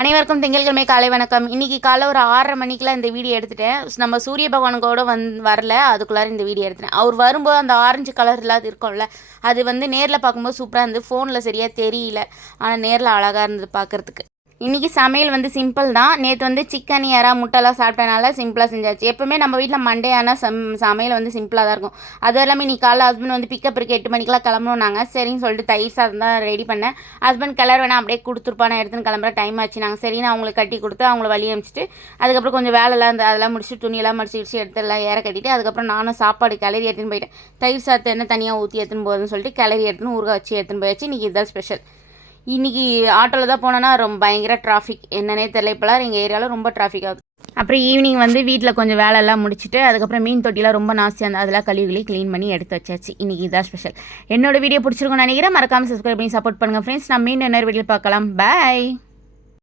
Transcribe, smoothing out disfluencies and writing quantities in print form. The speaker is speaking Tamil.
அனைவருக்கும் திங்கட்கிழமை காலை வணக்கம். இன்றைக்கி காலை ஒரு 6:30 மணிக்கெலாம் இந்த வீடியோ எடுத்துட்டேன். நம்ம சூரிய பகவானுக்கோட வரல, அதுக்குள்ளார இந்த வீடியோ எடுத்துட்டேன். அவர் வரும்போது அந்த ஆரஞ்சு கலர் இல்லாத இருக்கும்ல, அது நேரில் பார்க்கும்போது சூப்பராக இருந்தது. ஃபோனில் சரியாக தெரியல, ஆனால் நேரில் அழகாக இருந்தது பார்க்குறதுக்கு. இன்றைக்கி சமையல் சிம்பிள் தான். நேற்று சிக்கன் எறா முட்டைலாம் சாப்பிட்டனால சிம்பிளாக செஞ்சாச்சு. எப்போவுமே நம்ம வீட்டில் மண்டே ஆனால் சமையல் சிம்பிளாக தான் இருக்கும். அது எல்லாமே இன்றைக்கி காலைல ஹஸ்பண்ட் பிக்கப் இருக்குது 8 மணிக்கெலாம் கிளம்பணும். நாங்கள் சரின்னு சொல்லிட்டு தயிர் சாதம் தான் ரெடி பண்ணேன். ஹஸ்பண்ட் கிளற வேணாம் அப்படியே கொடுத்துருப்பா, நான் எடுத்துன்னு கிளம்புற டைம் ஆச்சு. நாங்கள் சரின்னு அவங்களுக்கு கட்டி கொடுத்து அவங்கள வழி அனுப்பிச்சிட்டு அதுக்கப்புறம் கொஞ்சம் வேலைலாம் இருந்தது, அதெல்லாம் முடிச்சுட்டு துணியெல்லாம் மடிச்சு எடுத்து எல்லாம் ஏற கட்டிட்டு அதுக்கப்புறம் நானும் சாப்பாடு கிளறி எடுத்துன்னு போயிட்டேன். தயிர் சாதத்தை என்ன தனியாக ஊற்றி எடுத்துன்னு போகுதுன்னு சொல்லிட்டு கிளறி எடுத்துன்னு ஊறுகாய் வச்சு எடுத்துன்னு போயாச்சு. இன்றைக்கி இதுதான் ஸ்பெஷல். இன்றைக்கி ஆட்டோவில் தான் போனோன்னா ரொம்ப பயங்கர டிராஃபிக், என்னன்னே தெரியல. இப்போலாம் எங்கள் ஏரியாவில் ரொம்ப டிராஃபிக் ஆகுது. அப்புறம் ஈவினிங் வீட்டில் கொஞ்சம் வேலையெல்லாம் முடிச்சுட்டு அதுக்கப்புறம் மீன் தொட்டிலாம் ரொம்ப நாஸ்தியாக இருந்தது, அதெல்லாம் கழுவி க்ளீன் பண்ணி எடுத்து வச்சாச்சு. இன்றைக்கி இதான் ஸ்பெஷல். என்னோட வீடியோ பிடிச்சிருக்குன்னு நினைக்கிறேன். மறக்காமல் சப்ஸ்கிரைப் பண்ணி சப்போர்ட் பண்ணுங்கள் ஃப்ரெண்ட்ஸ். நான் மீன் இன்னொரு வீடியோ பார்க்கலாம். பாய்.